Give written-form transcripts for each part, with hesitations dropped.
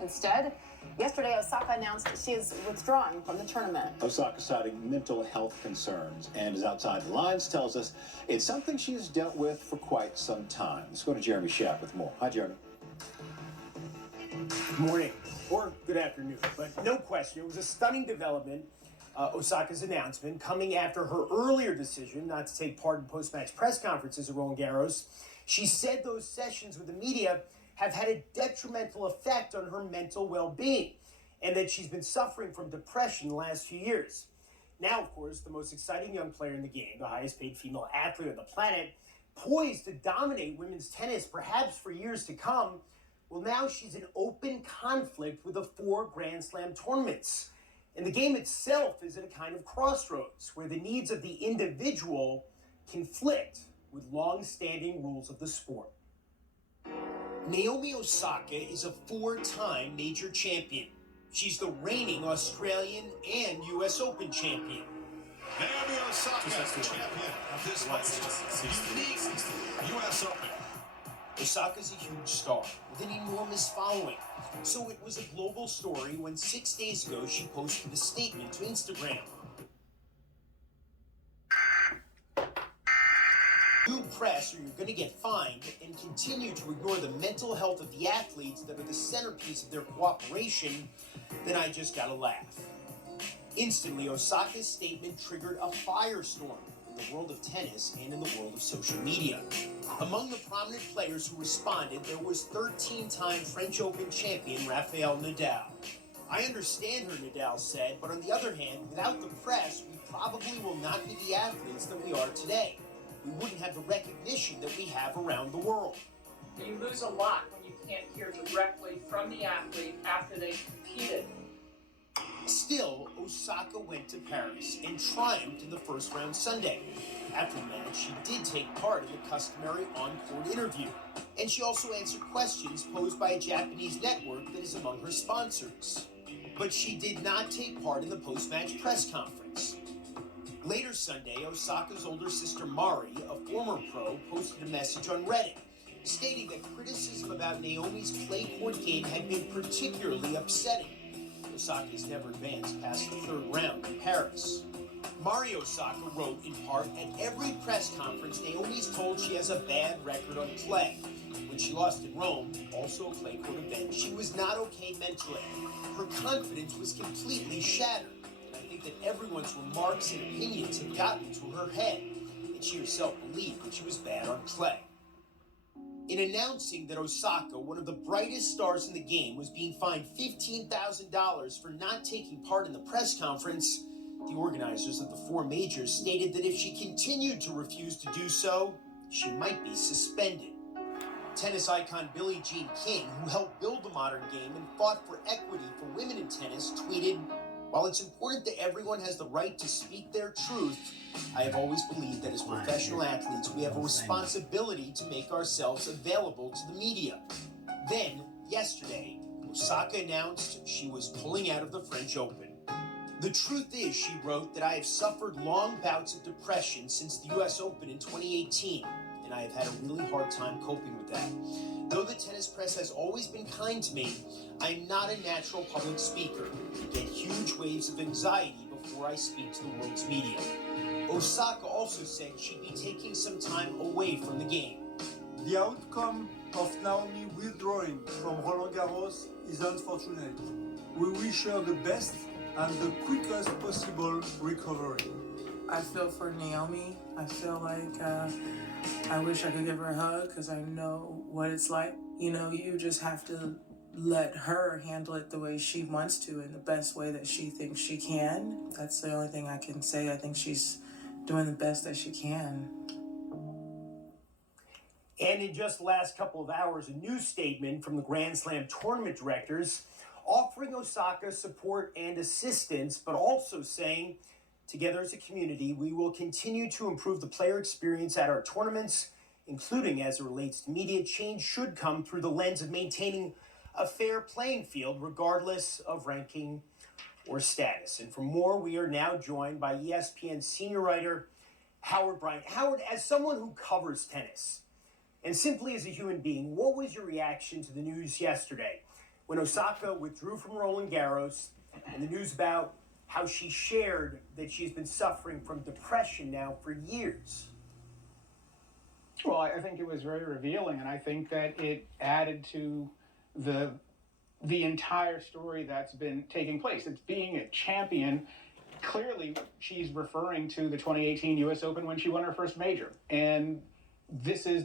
Instead, yesterday, Osaka announced she is withdrawing from the tournament. Osaka citing mental health concerns and is outside the lines, tells us it's something she's dealt with for quite some time. Let's go to Jeremy Schaap with more. Hi, Jeremy. Good morning, or good afternoon, but no question, it was a stunning development, Osaka's announcement, coming after her earlier decision not to take part in post-match press conferences at Roland Garros. She said those sessions with the media have had a detrimental effect on her mental well-being, and that she's been suffering from depression the last few years. Now, of course, the most exciting young player in the game, the highest paid female athlete on the planet, poised to dominate women's tennis perhaps for years to come, well, now she's in open conflict with the 4 Grand Slam tournaments. And the game itself is at a kind of crossroads where the needs of the individual conflict with long-standing rules of the sport. Naomi Osaka is a 4-time major champion. She's the reigning Australian and U.S. Open champion. Naomi Osaka is the champion of this most unique U.S. Open. Osaka's a huge star with an enormous following, so it was a global story when 6 days ago she posted a statement to Instagram. You press or you're going to get fined, and continue to ignore the mental health of the athletes that are the centerpiece of their cooperation, then I just gotta laugh. Instantly, Osaka's statement triggered a firestorm in the world of tennis and in the world of social media. Among the prominent players who responded, there was 13-time French Open champion Rafael Nadal. I understand her, Nadal said, but on the other hand, without the press, we probably will not be the athletes that we are today. We wouldn't have the recognition that we have around the world. You lose a lot when you can't hear directly from the athlete after they've competed. Still, Osaka went to Paris and triumphed in the first round Sunday. After the match, she did take part in the customary on-court interview, and she also answered questions posed by a Japanese network that is among her sponsors. But she did not take part in the post-match press conference. Later Sunday, Osaka's older sister Mari, a former pro, posted a message on Reddit, stating that criticism about Naomi's clay court game had been particularly upsetting. Osaka's never advanced past the 3rd round in Paris. Mari Osaka wrote in part, at every press conference, Naomi's told she has a bad record on clay. When she lost in Rome, also a clay court event, she was not okay mentally. Her confidence was completely shattered. That everyone's remarks and opinions had gotten to her head, and she herself believed that she was bad on clay. In announcing that Osaka, one of the brightest stars in the game, was being fined $15,000 for not taking part in the press conference, the organizers of the 4 majors stated that if she continued to refuse to do so, she might be suspended. Tennis icon Billie Jean King, who helped build the modern game and fought for equity for women in tennis, tweeted, while it's important that everyone has the right to speak their truth, I have always believed that as professional athletes, we have a responsibility to make ourselves available to the media. Then, yesterday, Osaka announced she was pulling out of the French Open. The truth is, she wrote, that I have suffered long bouts of depression since the U.S. Open in 2018, and I have had a really hard time coping with that. Though the tennis press has always been kind to me, I am not a natural public speaker. I get huge waves of anxiety before I speak to the world's media. Osaka also said she'd be taking some time away from the game. The outcome of Naomi withdrawing from Roland Garros is unfortunate. We wish her the best and the quickest possible recovery. I feel for Naomi. I feel like I wish I could give her a hug because I know what it's like. You know, you just have to let her handle it the way she wants to in the best way that she thinks she can. That's the only thing I can say. I think she's doing the best that she can. And in just the last couple of hours, a new statement from the Grand Slam tournament directors offering Osaka support and assistance, but also saying, together as a community, we will continue to improve the player experience at our tournaments, including as it relates to media. Change should come through the lens of maintaining a fair playing field, regardless of ranking or status. And for more, we are now joined by ESPN senior writer Howard Bryant. Howard, as someone who covers tennis, and simply as a human being, what was your reaction to the news yesterday when Osaka withdrew from Roland Garros, and the news about how she shared that she's been suffering from depression now for years. Well, I think it was very revealing, and I think that it added to the entire story that's been taking place. It's being a champion. Clearly, she's referring to the 2018 U.S. Open when she won her first major, and this is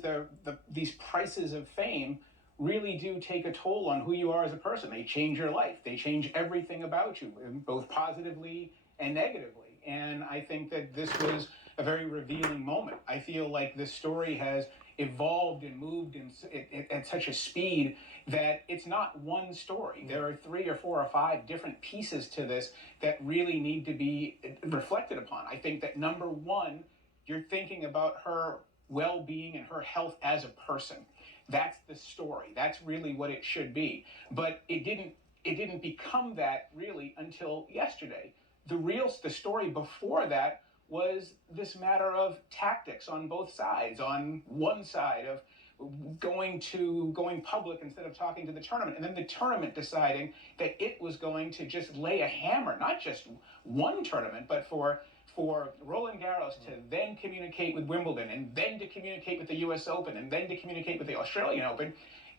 these prices of fame really do take a toll on who you are as a person. They change your life. They change everything about you, both positively and negatively. And I think that this was a very revealing moment. I feel like this story has evolved and moved at such a speed that it's not one story. There are 3 or 4 or 5 different pieces to this that really need to be reflected upon. I think that number one, you're thinking about her well-being and her health as a person. That's the story. That's really what it should be. But it didn't become that really until yesterday. The story before that was this matter of tactics on both sides. On one side of going public instead of talking to the tournament, and then the tournament deciding that it was going to just lay a hammer, not just one tournament, but for Roland Garros to then communicate with Wimbledon, and then to communicate with the US Open, and then to communicate with the Australian Open,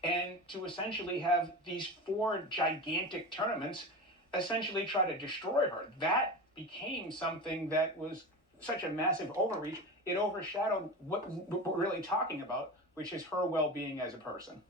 and to essentially have these 4 gigantic tournaments essentially try to destroy her. That became something that was such a massive overreach. It overshadowed what we're really talking about, which is her well-being as a person.